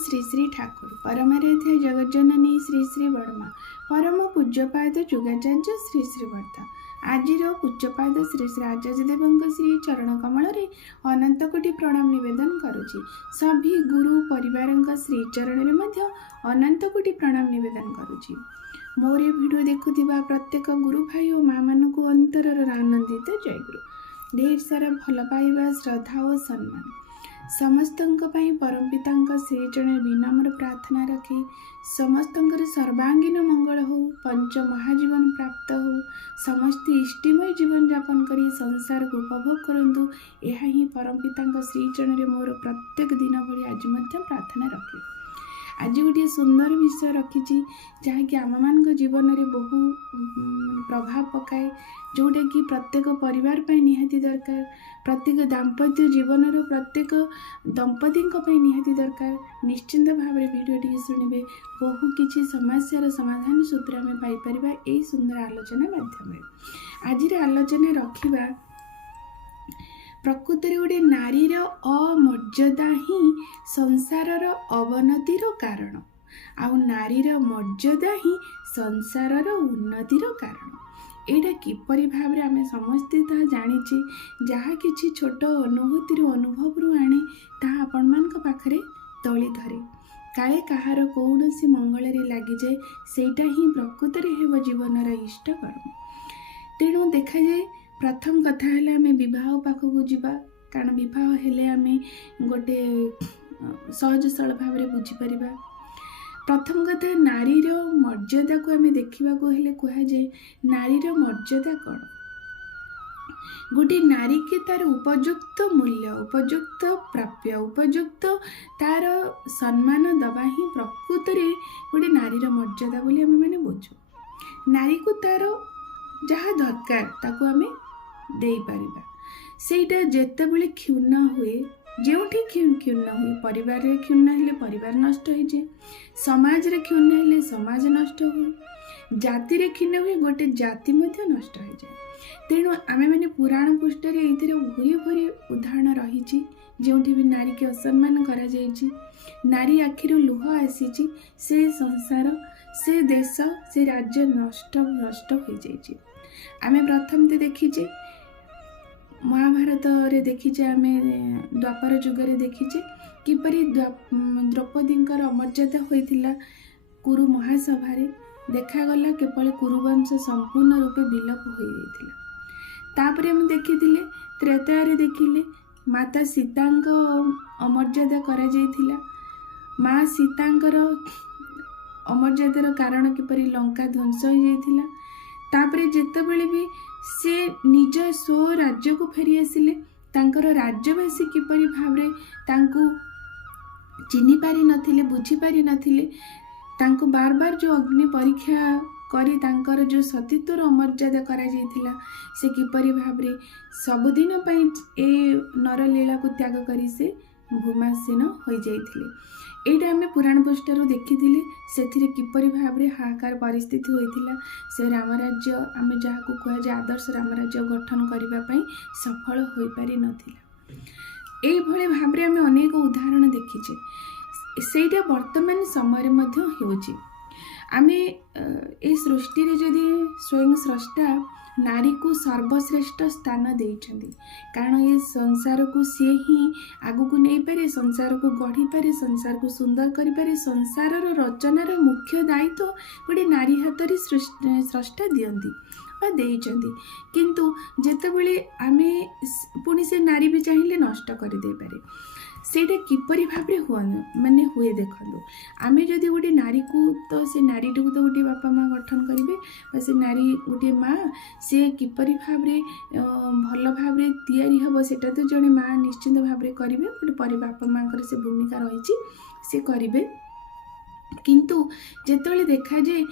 श्री श्री ठाकुर परमाराध्य जगज्जननी श्री श्री बड़मा परम पूज्यपाद जुगाचार्य श्री श्री वर्ता आजिर पूज्यपाद श्री श्री आचार्य देवଙ୍କ श्री चरण कमल अनंत कोटि प्रणाम निवेदन करुछि। सभी गुरु परिवार श्री चरण में मध्य अनंत कोटि प्रणाम निवेदन करुछि। मोर वीडियो देखुथिबा प्रत्येक गुरु भाई और माँ मान को अंतरर आनंदित जय गुरु। ढेर सारा भल पाइबा श्रद्धा और सम्मान समस्तंक पई परमपिता श्रीचरण विनम्र प्रार्थना रखी समस्तंकर सर्वांगीन मंगल हो, पंच महाजीवन प्राप्त हो, समस्त इष्टिमय जीवन यापन करी संसार को उपभोग करंतु। यह ही परमपिता श्रीचरण में मोर प्रत्येक दिन भली आज मध्य प्रार्थना रखी। आज गोटे सुंदर विषय रखी जहाँकि आम मान जीवन में बहु प्रभाव पकाए, जोटा कि प्रत्येक परिवार पर निहाती दरकार, प्रत्येक दाम्पत्य जीवन प्रत्येक दंपति निहाती दरकार। निश्चिंत भाव में भिडियोटी शुणवे बहु किसी समस्यार समाधान सूत्र आम पाइपर यही सुंदर आलोचना माध्यम। आज आलोचना रखा प्रकृति गोटे नारीर अमर्यादा ही संसारर अवनतिर कारण, आउ नारीर मर्यादा ही संसारर उन्नतिर कारण। एटा किपरि भाव में आम समस्ते जाचे, जहाँ किसी छोट अनुभूति अनुभव आने ताहा आपण मान पाखरे तली धरे, काले कहार कौन सी मंगल लगी जाए, सेटा ही प्रकृति हेब जीवनर इष्ट कर्म। तेणु देखा जाए प्रथम कथा है आम विवाह पाखक जावा, कारण विवाह हेले आम गोटे सहज सरल भाव में बुझीपर। प्रथम कथा नारीर मर्यादा को आम देखा कहुए नारीर मर्यादा कौन। गोटे नारी के तार उपयुक्त मूल्य, उपयुक्त प्राप्य, उपयुक्त तार सम्मान दबा ही प्रकृति में गोटे नारीर मर्यादा बोली आम मैंने बुझू। नारी को तार जहाँ दरकार ताको आम दे पारिबा। सेटा जेतेबेले क्षुण्ण हुए, जोठी क्षुण्ण हुए, परिवार रे क्षुण्ण हेले परिवार नष्ट हो जाए, समाज रे क्षुण्ण हेले समाज नष्ट हुए, जाति रे क्षुण्ण हुए गोटे जाति मध्य नष्ट हो जाए। तेणु आमे माने पुराण पृष्ठ रे एथिरे भूरी भूरी उदाहरण रही जोठी भी नारी के असम्मान करा जायछि, नारी आखिर लुह आसीछि, से संसार से देश से राज्य नष्ट भ्रष्ट हो जायछि। आमे प्रथम ते देखीचे महाभारत रे देखीचे, आमे द्वापर जुग रे देखीचे किपरि द्रौपदी अमर्यादा होइथिला कुरु महासभा रे। देखागला केवल कुरुवंश संपूर्ण रूपे विलोप हो जाइथिला। तापरे हम देखिथिले त्रेता रे देखिले माता सीतांक अमर्यादा करा जाइथिला। माँ सीतांकर अमर्यादार कारण किपरि लंका ध्वंस हो जाइथिला। तापरे जेतेबेले भी से निज स्व राज्य को फेरी आसिले, तांकर राज्यवासी किपरि भावरे तांको चिन्हि पारि नथिले, बुझी पारि नथिले, तांको बार बार जो अग्नि परीक्षा करी तांकर जो सतीत्वर अमर्यादा करा जाइथिला, से किपरि भावरे सबुदिन पई ए नरलीला को त्याग करी से भूमासीन हो जाइथिले। एटा आम पुराण पृष्ठरू देखी से किपरि भाव में हाहाकार परिस्थिति होइथिला। से रामराज्य आम जहाँ को कहुए आदर्श रामराज्य गठन करने सफल हो पारि नथिला। एई भली भाव में आम अनेक उदाहरण देखीचे, सेटा वर्तमान समय मध्य होउची। आमे ए सृष्टि रे जदि स्वयं स्रष्टा नारी को सर्वश्रेष्ठ स्थान देइछन्ति, कारण ये संसार को सी ही आगु को नहीं पारे, संसार को गढ़ी पारे, संसार को सुंदर करि पारे। संसार रचनार मुख्य दायित्व गोटे नारी हाथ में स्रष्टा दियंती बा देइछन्ति, किंतु जेतेबेले आमे पुणी से नारी भी चाहिए नष्ट कर दे पारे। सेटा किपरि भाव माने हुए देखो, आमे जदि गोटे नारी को तो से नारी तो गोटे बापा माँ गठन करेंगे, से नारी गोटे माँ से किपरि भाव भल भाव तैयारी हम सेटा तो जड़े माँ निश्चिंत भाव में करेंगे, गोटे बापा माँ से भूमिका रही से करेंगे। किंतु जेतेबेले देखा जाए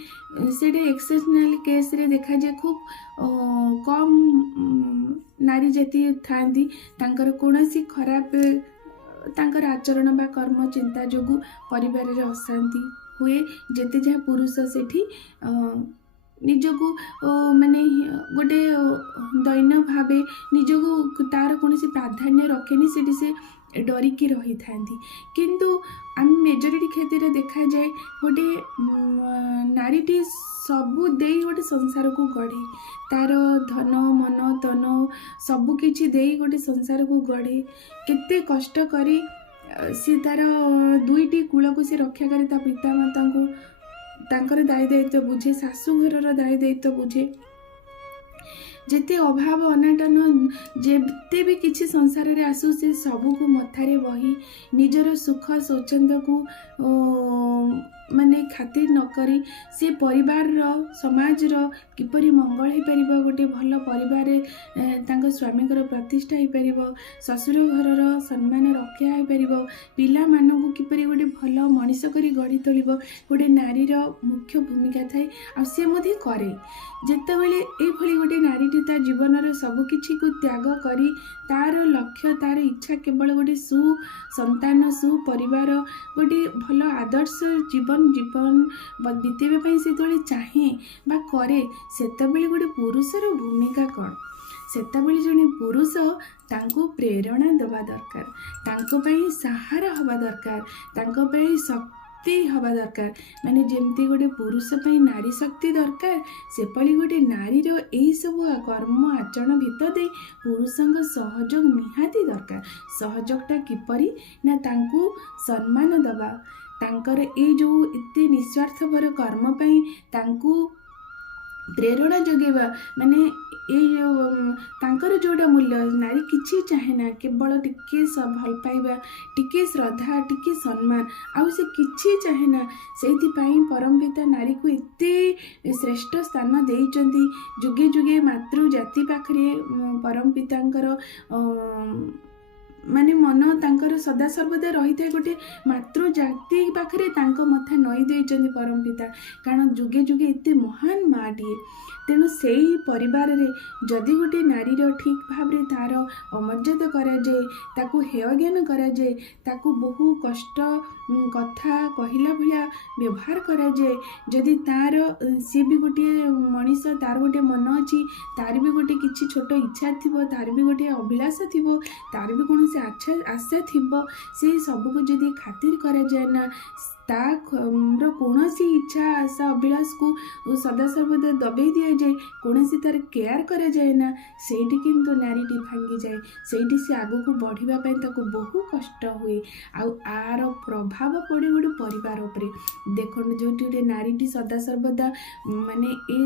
सेटा एक्सेप्शनल केस रे देखा जाए खूब कम नारी जाति थांती, तांकर कोनोसी खराब तांकर आचरण बा कर्म चिंता जोगु परिवार रे अशांति हुए। जेते जहाँ पुरुष सेठी निजको माने गोटे दैन भाव निजको तार कौन प्राधान्य रखेनि, से डरिकी रही था। किंतु आम मेजोरिटी क्षेत्र देखा जाए गोटे नारीटी सबू दे गोटे संसार को गढ़े तार धन मन तन सबकि दे गोटे संसार को गढ़े केते कष्ट करी सी तार दुईटी कूल को सी रक्षा करे ता पिता माता को तांकर दायी दायित्व बुझे शाशु घर दायी दायित्व बुझे जेते अभाव अनाटन जेते भी किसी संसार रे आसू से सबू को मथारे बही निजर सुख स्वच्छंद को माने खातिर न करी से परिवार रो समाज रो किपरि मंगल हो पारिबो गोटे भल परिवार तांको स्वामी को प्रतिष्ठा हो पारिबो ससुर घर रो सम्मान रक्षा हो पारिबो पिला मानन को किपरि गोटे भल मनीष करी गढ़ी तोलिबो गोटे नारी रो मुख्य भूमिका थाए आ से मधे करे जेतेबेले ए भली गोटे नारीटी ता जीवन रो सब किछि को त्याग करी तार लक्ष्य तार इच्छा केवल गोटे सु संतान सु परिवार गोटे भल आदर्श जीवन बीतेबा पई से तोले चाहे बा करे सेतेबेले गोटे पुरुषर भूमिका कौन सेतेबेले जने पुरुष तांको प्रेरणा देवा दरकार तांको पई सहारा हवा दरकार तांको पई शक्ति हवा दरकार माने जेमती गोटे पुरुष पई नारी शक्ति दरकार सेपली गोटे नारी रो एई सब कर्म आचरण भितर दे पुरुषंग सहयोग निहाती दरकार सहयोगटा किपरि ना तांको सम्मान दबा तांकर ए जो इतने निस्वार्थपर कर्म पई तांको प्रेरणा जगेबा माने ए तांकर जोड़ा मूल्य नारी किछि चाहे ना केवल टिके भल पाइबा टिके श्रद्धा टिके सम्मान आउ से किछि चाहे ना सेति पई परम पिता नारी को इतने श्रेष्ठ स्थान देइचंती जुगे जुगे मातृ जाति पाखरे परम पितांकर माने मन तांकर सदा सर्वदा रही थे गोटे मातृ जाति पाखरे तांको मथा नई देइचंती परम पिता कारण जुगे जुगे इतने महान माटीए तेणु से परिवार रे जदि गोटे नारी ठीक भाव रे तार अमर्यादा करा जाए ताकू हेय ज्ञान करा जाए ताकू बहु कष्ट कथा कहला भलिया व्यवहार करा जाए जदि तार सी भी गोटे मनीष तार गोटे मन अच्छी तार भी गोटे किछि छोट इच्छा थिबो तार भी गोटे अभिलाषा थिबो तार भी कौन से आशा थिबो से सब को जदि खातिर करा जाए ना कौन इच्छा आशा अभिलाष को सदा सर्वदा दबे दि जाए कौन तार केयर करा जाए ना सेठी किंतु नारीटी भांगी जाए सेठी से आगो को बढ़ापी बहु कष्ट हुए आर प्रभाव पड़े गोटे परिवार उपरे देखो जो गोटे नारीटी सदा सर्वदा माने ए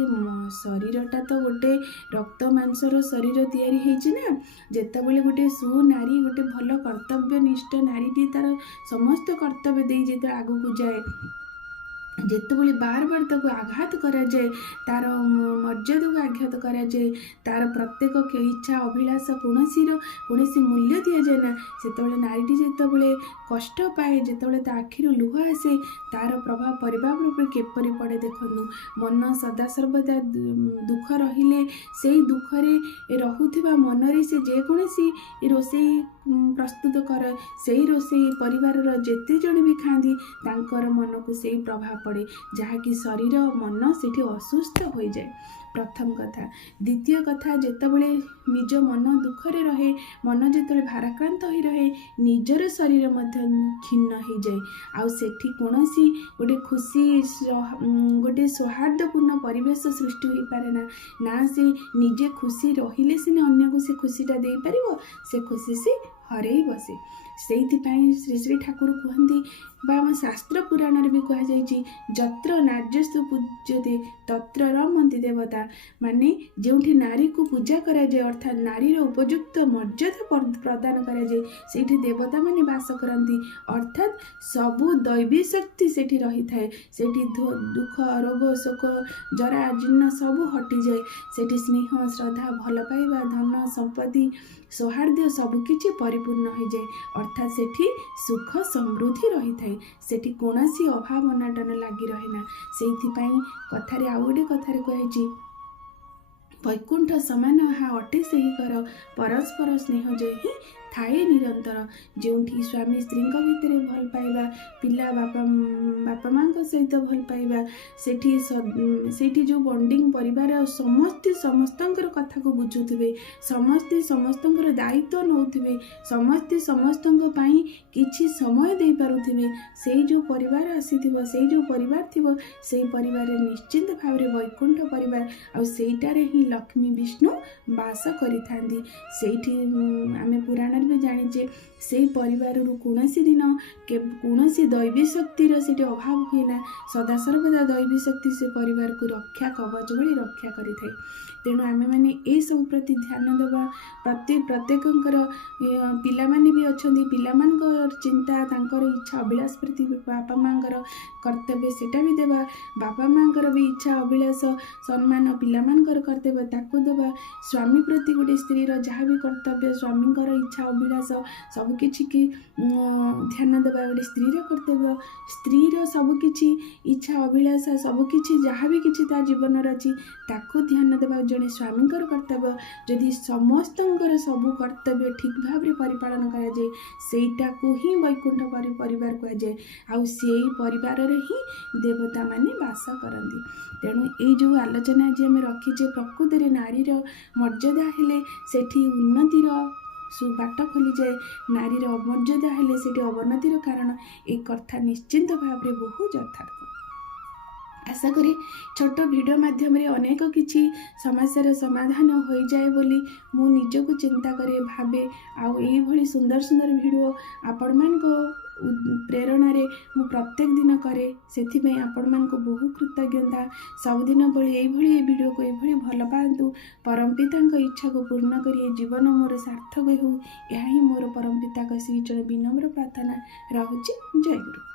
शरीरटा तो गोटे रक्त मांसर शरीर तैयारी होइछि ना जेतेबेले गोटे सुनारी गोटे भल कर्तव्यनिष्ठ नारीटी तार समस्त कर्तव्य दे जेते आगो को जाए जेतेबेले बार बार ताको आघात करा जाए तार मर्यादा को आघात करा जाए तार प्रत्येक इच्छा अभिलाष कौन मूल्य दि जाए ना सेतेबेले नारीटी जेतेबेले कष्ट पाए जेतेबेले ता आखिर लुह आसे तार प्रभाव परिवार उपर केपरि पड़े देखनु मन सदा सर्वदा दुख रहिले से दुख रे रहुथिबा मन रे से जे कोनसी रोषेई प्रस्तुत कर से रोषेई परिवार जेते जण भी खांदी तांकर मन को से प्रभाव पड़े जहाँकि शरीर मन से असुस्थ हो जाए प्रथम कथा द्वितीय कथा जेतेबेले निज मन दुखरे रहे मन जेतेबेले भाराक्रांत हो रहे निजर शरीर मध्य खिन्न हो जाए आउ सेठी कोनोसी गोटे खुशी गोटे सौहार्दपूर्ण परिवेश सृष्टि हो पारे ना से निजे खुशी रहिले सिने अन्य को से खुशीटा दे पारिबो से खुशी से हरई बसे से श्री श्री ठाकुर कहती आम शास्त्र पुराण भी कहुई जत्र नार्यस्तु पूज्यते तत्र रमन्ति देवता माने जोठी नारी को पूजा करा जाए अर्थात नारी उपयुक्त मर्यादा प्रदान करा जाए सेठी देवता माने वास करती अर्थात सबु दैवी शक्ति सेठी रही थाए सेठी दुख रोग शोक जरा जीर्ण सबू हटि जाए सेठी स्नेह श्रद्धा भल पाइबा धन संपत्ति सौहार्द सबकिछि परिपूर्ण हो जाए अर्थात सेठी सुख समृद्धि रही थाए सेठी कोनोसी अभाव अनाटन लगी रहे ना सेइथिपाई कथारे आउ गोटे कथारे कहिछि वैकुंठ समान हा अटे से ही कर परस्पर स्नेह जय ही ଥାଏ ନିରନ୍ତର। ଯେଉଁଠି ସ୍ୱାମୀ ସ୍ତ୍ରୀଙ୍କ ଭିତରେ ଭଲ ପାଇବା, ପିଲା ବାପା ମାଙ୍କ ସହିତ ଭଲ ପାଇବା, ସେଇଠି ଯେଉଁ ବଣ୍ଡିଙ୍ଗ ପରିବାର, ସମସ୍ତେ ସମସ୍ତଙ୍କର କଥାକୁ ବୁଝୁଥିବେ, ସମସ୍ତେ ସମସ୍ତଙ୍କର ଦାୟିତ୍ୱ ନେଉଥିବେ, ସମସ୍ତେ ସମସ୍ତଙ୍କ ପାଇଁ କିଛି ସମୟ ଦେଇପାରୁଥିବେ, ସେଇ ଯେଉଁ ପରିବାର ଆସିଥିବ, ସେଇ ଯେଉଁ ପରିବାର ଥିବ, ସେଇ ପରିବାରରେ ନିଶ୍ଚିନ୍ତ ଭାବରେ ବୈକୁଣ୍ଠ ପରିବାର। ଆଉ ସେଇଟାରେ ହିଁ ଲକ୍ଷ୍ମୀ ବିଷ୍ଣୁ ବାସ କରିଥାନ୍ତି। ସେଇଠି ଆମେ ପୁରାଣରେ ବି ଜାଣିଛେ, ସେଇ ପରିବାରରୁ କୌଣସି ଦିନ କୌଣସି ଦୈବୀ ଶକ୍ତିର ସେଠି ଅଭାବ ହୁଏ ନା। ସଦାସର୍ବଦା ଦୈବୀ ଶକ୍ତି ସେ ପରିବାରକୁ ରକ୍ଷା କବଚ ଭଳି ରକ୍ଷା କରିଥାଏ। ତେଣୁ ଆମେମାନେ ଏସବୁ ପ୍ରତି ଧ୍ୟାନ ଦେବା। ପ୍ରତ୍ୟେକଙ୍କର ପିଲାମାନେ ବି ଅଛନ୍ତି, ପିଲାମାନଙ୍କର ଚିନ୍ତା, ତାଙ୍କର ଇଚ୍ଛା ଅଭିଳାଷ ପ୍ରତି ବାପା ମାଙ୍କର କର୍ତ୍ତବ୍ୟ ସେଇଟା ବି ଦେବା। ବାପା ମାଙ୍କର ବି ଇଚ୍ଛା ଅଭିଳାଷ ସମ୍ମାନ ପିଲାମାନଙ୍କର କର୍ତ୍ତବ୍ୟ ତାକୁ ଦେବା। ସ୍ୱାମୀ ପ୍ରତି ଗୋଟେ ସ୍ତ୍ରୀର ଯାହା ବି କର୍ତ୍ତବ୍ୟ, ସ୍ୱାମୀଙ୍କର ଇଚ୍ଛା ଅଭିଳାଷ ସବୁକିଛିକି ଧ୍ୟାନ ଦେବା ଗୋଟେ ସ୍ତ୍ରୀର କର୍ତ୍ତବ୍ୟ। ସ୍ତ୍ରୀର ସବୁକିଛି ଇଚ୍ଛା ଅଭିଳାଷା ସବୁକିଛି ଯାହା ବି କିଛି ତା ଜୀବନରେ ଅଛି ତାକୁ ଧ୍ୟାନ ଦେବା ଜଣେ ସ୍ୱାମୀଙ୍କର କର୍ତ୍ତବ୍ୟ। ଯଦି ସମସ୍ତଙ୍କର ସବୁ କର୍ତ୍ତବ୍ୟ ଠିକ୍ ଭାବରେ ପରିପାଳନ କରାଯାଏ, ସେଇଟାକୁ ହିଁ ବୈକୁଣ୍ଠ ପରିବାର କୁହାଯାଏ। ଆଉ ସେଇ ପରିବାରରେ ହିଁ ଦେବତାମାନେ ବାସ କରନ୍ତି। ତେଣୁ ଏଇ ଯେଉଁ ଆଲୋଚନା ଆଜି ଆମେ ରଖିଛେ, ପ୍ରକୃତରେ ନାରୀର ମର୍ଯ୍ୟାଦା ହେଲେ ସେଠି ଉନ୍ନତିର ବାଟ ଖୋଲିଯାଏ, ନାରୀର ଅମର୍ଯ୍ୟାଦା ହେଲେ ସେଠି ଅବନତିର କାରଣ। ଏ କଥା ନିଶ୍ଚିନ୍ତ ଭାବରେ ବହୁ ଯଥାର୍ଥ। ଆଶା କରେ ଛୋଟ ଭିଡ଼ିଓ ମାଧ୍ୟମରେ ଅନେକ କିଛି ସମସ୍ୟାର ସମାଧାନ ହୋଇଯାଏ ବୋଲି ମୁଁ ନିଜକୁ ଚିନ୍ତା କରେ, ଭାବେ। ଆଉ ଏଇଭଳି ସୁନ୍ଦର ସୁନ୍ଦର ଭିଡ଼ିଓ ଆପଣମାନଙ୍କ ପ୍ରେରଣାରେ ମୁଁ ପ୍ରତ୍ୟେକ ଦିନ କରେ। ସେଥିପାଇଁ ଆପଣମାନଙ୍କୁ ବହୁ କୃତଜ୍ଞତା। ସବୁଦିନ ଭଳି ଏଇଭଳି ଏ ଭିଡ଼ିଓକୁ ଏଇଭଳି ଭଲ ପାଆନ୍ତୁ। ପରମ ପିତାଙ୍କ ଇଚ୍ଛାକୁ ପୂର୍ଣ୍ଣ କରି ଏ ଜୀବନ ମୋର ସାର୍ଥକ ହେଉ, ଏହା ହିଁ ମୋର ପରମ ପିତାଙ୍କ ଶ୍ରୀ ଚରଣ ବିନମ୍ର ପ୍ରାର୍ଥନା। ରହୁଛି। ଜୟ ଗୁରୁ।